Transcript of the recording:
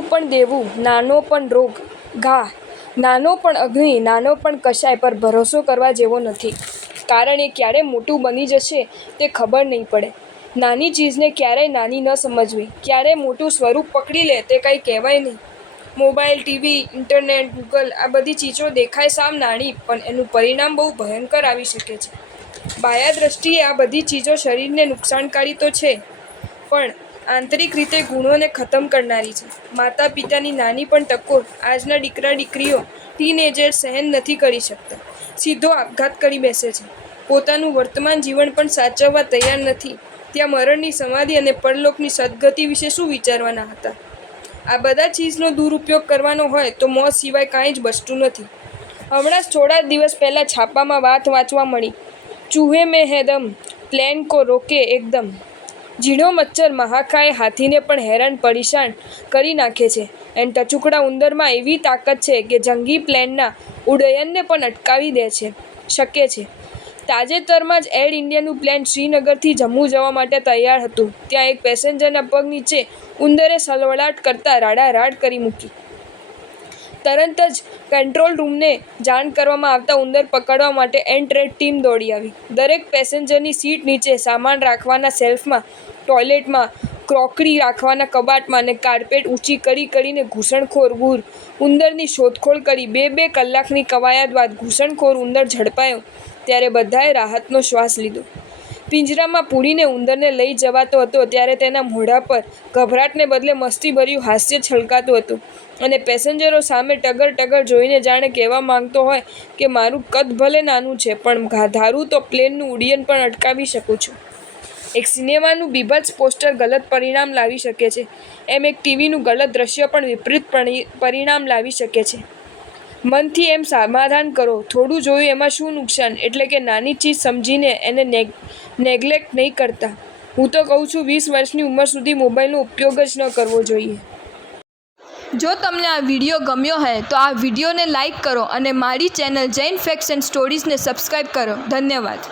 નાનું પણ દેવું, નાનો પણ રોગ, ઘા, નાનો પણ અગ્નિ, નાનો પણ કશાય પર ભરોસો કરવા જેવો નથી. કારણ એ ક્યારે મોટું બની જશે તે ખબર નહીં પડે. નાની ચીજને ક્યારેય નાની ન સમજવી. ક્યારે મોટું સ્વરૂપ પકડી લે તે કંઈ કહેવાય નહીં. મોબાઈલ, ટીવી, ઇન્ટરનેટ, ગૂગલ આ બધી ચીજો દેખાય સાવ નાની પણ એનું પરિણામ બહુ ભયંકર આવી શકે છે. બાહ્ય દ્રષ્ટિએ આ બધી ચીજો શરીરને નુકસાનકારી તો છે પણ આંતરિક રીતે ગુણોને ખતમ કરનારી છે. માતા પિતાની નાની પણ ટકોર આજના દીકરા દીકરીઓ ટીનએજર સહન નથી કરી શકતા. સીધો આપઘાત કરી બેસે છે. પોતાનું વર્તમાન જીવન પણ સાચવવા તૈયાર નથી. ત્યાં મરણની સમાધિ અને પરલોકની સદગતિ વિશે શું વિચારવાના હતા? આ બધા ચીજનો દુરુપયોગ કરવાનો હોય તો મોત સિવાય કાંઈ જ બચતું નથી. હમણાં જ થોડા દિવસ પહેલાં છાપામાં વાત વાંચવા મળી, ચૂહે મેં હૈ દમ, પ્લેન કો રોકે એકદમ. ઝીણો મચ્છર મહાકાય હાથીને પણ હેરાન પરેશાન કરી નાખે છે. એન ટચુકડા ઉંદરમાં એવી તાકાત છે કે જંગી પ્લેનના ઉડ્ડયનને પણ અટકાવી શકે છે. તાજેતરમાં જ એર ઇન્ડિયાનું પ્લેન શ્રીનગરથી જમ્મુ જવા માટે તૈયાર હતું. ત્યાં એક પેસેન્જરના પગ નીચે ઉંદરે સળવળાટ કરતા રાડારાડ કરી મૂકી. તરત જ કંટ્રોલ રૂમને જાણ કરવામાં આવતા ઉંદર પકડવા માટે એનટ્રેડ ટીમ દોડી આવી. દરેક પેસેન્જરની સીટ નીચે, સામાન રાખવાના શેલ્ફમાં, ટોયલેટમાં, ક્રોકરી રાખવાના કબાટમાં અને કાર્પેટ ઊંચી કરીને ઘૂસણખોર ઉંદરની શોધખોળ કરી. 2 કલાકની કવાયત બાદ ઘૂસણખોર ઉંદર ઝડપાયો ત્યારે બધાએ રાહતનો શ્વાસ લીધો. પિંજરામાં પૂરીને ઉંદરને લઈ જવાતો હતો ત્યારે તેના મોઢા પર ગભરાટને બદલે મસ્તીભર્યું હાસ્ય છલકાતું હતું અને પેસેન્જરો સામે ટગર જોઈને જાણે કહેવા માંગતો હોય કે મારું કદ ભલે નાનું છે પણ ધારું તો પ્લેનનું ઉડ્ડયન પણ અટકાવી શકું છું. એક સિનેમાનું બીભત્સ પોસ્ટર ગલત પરિણામ લાવી શકે છે એમ એક ટીવીનું ગલત દ્રશ્ય પણ વિપરીત પરિણામ લાવી શકે છે. મનથી એમ સમાધાન કરો, થોડું જોયું એમાં શું નુકસાન? એટલે કે નાની ચીજ સમજીને એને નેગ્લેક્ટ નહીં કરતા. હું તો કહું છું 20 વર્ષની ઉંમર સુધી મોબાઈલનો ઉપયોગ જ ન કરવો જોઈએ. જો તમને આ વિડીયો ગમ્યો હોય તો આ વિડીયોને લાઈક કરો અને મારી ચેનલ જૈન ફેક્ટ્સ એન્ડ સ્ટોરીઝને સબસ્ક્રાઈબ કરો. ધન્યવાદ.